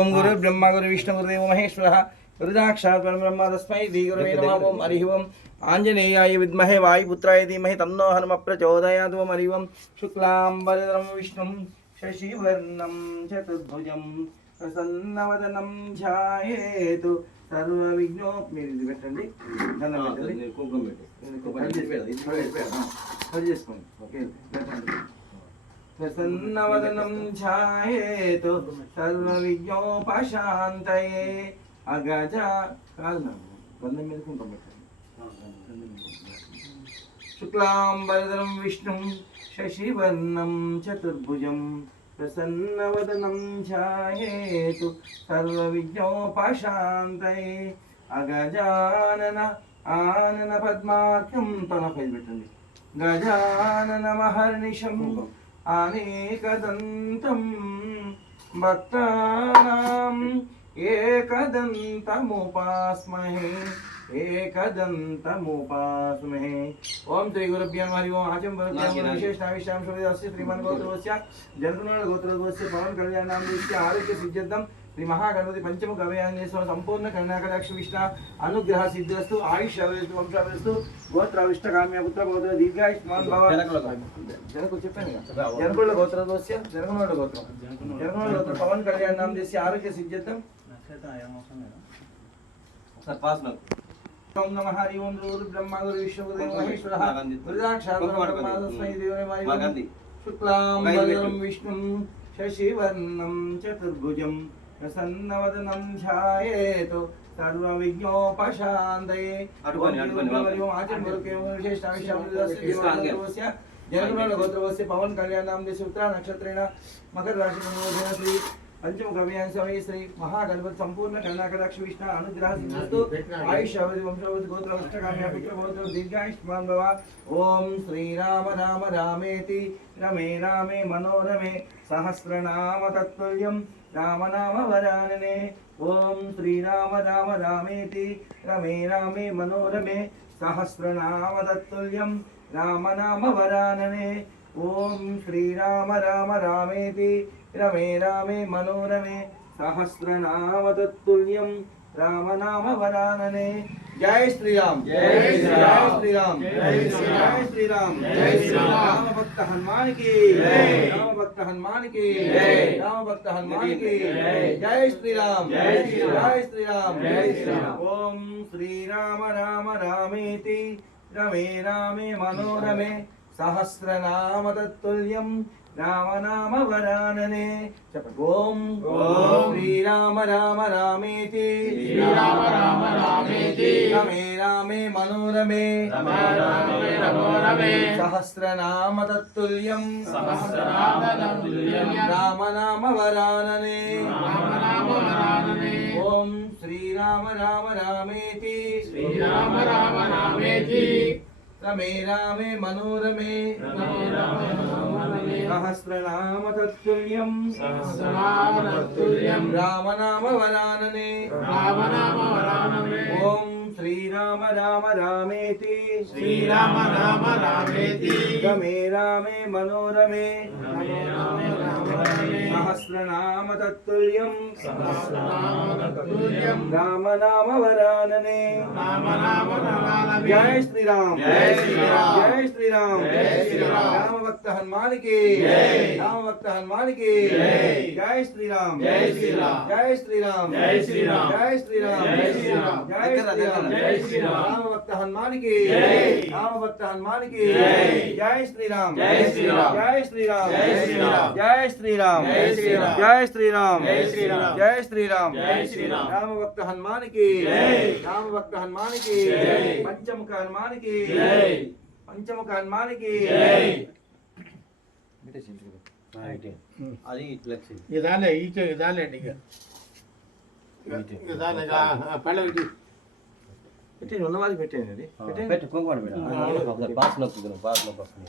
ओम गुरु ब्रह्मा गुरु विष्णु गुरुदेव महेश्वरः गुरुसाक्षात् परब्रह्म तस्मै श्री गुरवे नमः। ओम हरिः ओम आंजनेयाय विद्महे वायुपुत्राय धीमहि तन्नो हनुमः प्रचोदयात्। ओम हरिः ओम शुक्लांबरधरं विष्णुं शशिवर्णं चतुर्भुजं प्रसन्नवदनं ध्यायेत् सर्वविघ्नोपशान्तये। పెట్టండి దండం పెట్టండి కుంకుమ పెట్టి प्रसन्नवदनं ध्यायेत् सर्वविघ्नोपशान्तये। अगजा गंधं మీద కుంకుమ పెట్టండి। शुक्लांबरधरं विष्णुं शशिवर्णं चतुर्भुजं प्रसन्नवदनं ध्यायेत् सर्वविघ्नोपशान्तये। अगजानन आनन पद्मार्कं तनपై పెట్టండి। गजानन महर्निशं अनेकदन्तं भक्तानाम् एकदन्तमुपास्महे एकदन्तमुपास्महे। ओम श्री गुरुभ्यो नमः। हरि ओम आचम विशेषाविष्टां शोभितस्य श्रीमन् गोत्रस्य जनकुनाल गोत्रस्य पवन कल्याण नाम आरोग्य सिद्ध्यर्थं श्री महागणपति पंचमुख अभयान्वेषण संपूर्ण करुणाकटाक्ष विष्णु अनुग्रह सिद्धिस्तु आयुष अभिस्तु वंशाभिस्तु गोत्र अभिष्ट काम्य पुत्र पौत्र दीर्घायुष्मान भव। जनकुल చెప్పాను जनकुल गोत्रस्य जनकुल गोत्र पवन कल्याण नाम देस्य आरोग्य सिद्ध्यर्थं सर पास न ओम नमः हरि ओम गुरु ब्रह्मा गुरु विष्णु गुरु महेश्वरः गुरुसाक्षात् परब्रह्म तस्मै देवाय नमः। शुक्लांबरधरं विष्णुं शशिवर्णं चतुर्भुजं प्रसन्नवदनं ध्यायेत् सर्वविघ्नोपशान्तये। जनकुल गोत्रस्य पवन कल्याण नाम देस्य उत्तरा नक्षत्रेण मकर राशि श्री पंचमुख अभियान समय श्री महागणपति संपूर्ण करुणाकटाक्ष विष्णु अनुग्रह सिद्धिस्तु आयुष अवधि वंशावधि गोत्र अष्टकाम्य पुत्र पौत्र दीर्घायुष्मान भव। ओम श्री राम राम रामेति रमे रामे मनोरमे सहस्रनाम तत्तुल्यं राम नाम वरानने। ओम श्री राम राम रामेति रमे रामे मनोरमे सहस्रनाम तत्तुल्यं राम नाम वरानने। ओम श्री राम राम रामेति रमे रामे मनोरमे सहस्रनाम तत्तुल्यं राम नाम वरानने। जय श्री राम जय श्री राम जय श्री राम जय श्री राम भक्त हनुमान की राम भक्त हनुमान की राम भक्त हनुमान की जय श्री राम जय श्री राम जय श्री राम। ओम श्री राम राम रामेति रमे रामे मनोरमे सहस्रनाम तत्तुल्यं राम नाम वरानने। ओम श्री राम राम रामेति रमे रामे मनोरमे सहस्रनाम तत्तुल्यं राम नाम वरानने। ओम श्री राम राम रामेति रमे रामे मनोरमे सहस्रनाम तत्तुल्यं राम नाम वरानने। ओम श्री राम राम रामेति रमे रामे मनोरमे सहस्रनाम तत्तुल्यं राम नाम वरानने। जय श्री राम जय श्री राम राम भक्त हनुमान की राम भक्त हनुमान की जय श्री राम जय श्री राम जय श्री राम जय श्री राम जय श्री राम जय श्री राम जय श्री राम राम भक्त हनुमान की राम भक्त हनुमान की जय श्री राम जय श्री राम जय श्री राम जय श्री राम जय श्री राम जय श्री राम जय श्री राम जय श्री राम जय श्री राम जय श्री राम राम भक्त हनुमान की राम भक्त हनुमान की पंचमुख हनुमान की पंचमुख हनुमान की అది ఇదాలే ఈచే ఇదాలేండి ఇక ఇదాలే పళ్ళ పెట్టి పెట్టి ఉన్నవారికి పెట్టేయండి పెట్టు కుంకుమ పెట్టు బాస్ నొక్కుతున్నాం బాస్ నొక్కొస్తుంది